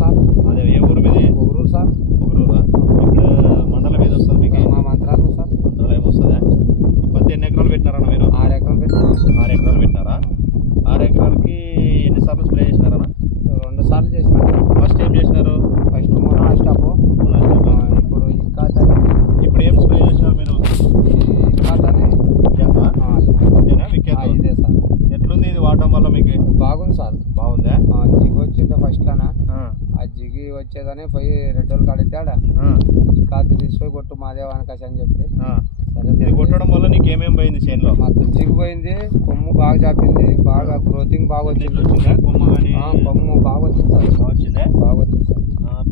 Sir. అదే ఏ ఊరు మీది? ఒగరూరు సార్. ఒగరూరా? ఇక్కడ మండలం ఏది వస్తుంది మీకు? మా మంత్రాలు సార్. మండలం వస్తుందా? పత్తి ఎన్ని ఎకరాలు పెట్టినారన్న మీరు? 6 ఎకరాలు పెట్టారు. 6 ఎకరాలు పెట్టినారా? 6 ఎకరాలకి ఎన్నిసార్లు స్ప్రే చేసినారన్న? 2 సార్లు చేసినారు సార్. ఫస్ట్ ఏం చేసినారు? ఫస్ట్ మొన్న స్టాప్. ఇప్పుడు ఇంకా ఇప్పుడు ఏం స్ప్రే చేసినారు మీరు? ఇదే సార్. ఎట్లుంది ఇది వాడటం వల్ల మీకు? బాగుంది సార్. బాగుందా? జిగి వచ్చింటే ఫస్ట్ లోనా ఆ జిగి వచ్చేదని పోయి రెడ్డోళ్ళు కడితాడా ఈ కాదు తీసుకుపోయి కొట్టు మాదేవానికాశ అని చెప్పి సరే ఇది కొట్టడం వల్ల నీకు ఏమేమి పోయింది చేనులో? మొత్తం జిగిపోయింది. కొమ్ము బాగా చాపింది. బాగా గ్రోతింగ్ బాగా వచ్చింది. వచ్చిందా కొమ్ము కానీ? కొమ్ము బాగా వచ్చింది సార్. వచ్చిందా? బాగా వచ్చింది సార్.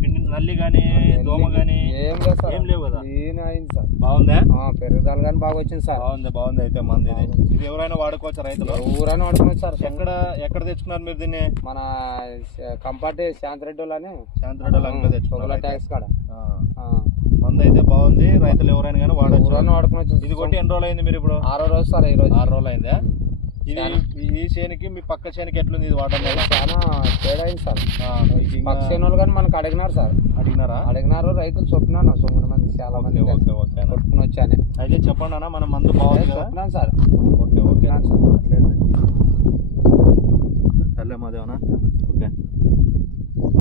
పిండి నల్లి కానీ దోమ కానీ ఏం లేదు సార్. ఏం లేవు కదా? ఈయన అయింది సార్. బాగుందా? పెరుగుదల కానీ బాగా వచ్చింది సార్. బాగుంది అయితే మంది ఇది ఎవరైనా వాడుకోవచ్చు రైతులు? ఊరైనా వాడుకోవచ్చు సార్. ఎక్కడ తెచ్చుకున్నారు మీరు దీన్ని? మన కంపాటి శాంతిరెడ్డి అని శాంతిరెడ్డి తెచ్చుకున్నారు ట్యాక్స్ కాడ. మంది అయితే బాగుంది. రైతులు ఎవరైనా కానీ వాడుకోవచ్చు. ఇది కొట్టి ఎన్ని రోజులు అయింది మీరు ఇప్పుడు? 6వ రోజు సార్. ఈ రోజు 6 రోజులు అయిందా? ఇది ఈ చేనికి మీ పక్క చేనికి ఎట్లుంది ఇది వాడడం వల్ల? చాలా తేడా అయింది సార్. పక్క చేను వాళ్ళు కానీ మనకు అడిగినారు సార్. అడిగినారు రైతులు చెప్పినాను. 9 మంది చాలా మంది కొట్టుకుని వచ్చాను. అయితే చెప్పండి అన్న, మన మందు బాగుంది చెప్పినాను సార్. Okay sir. సర్లే మాదేవనా. ఓకే.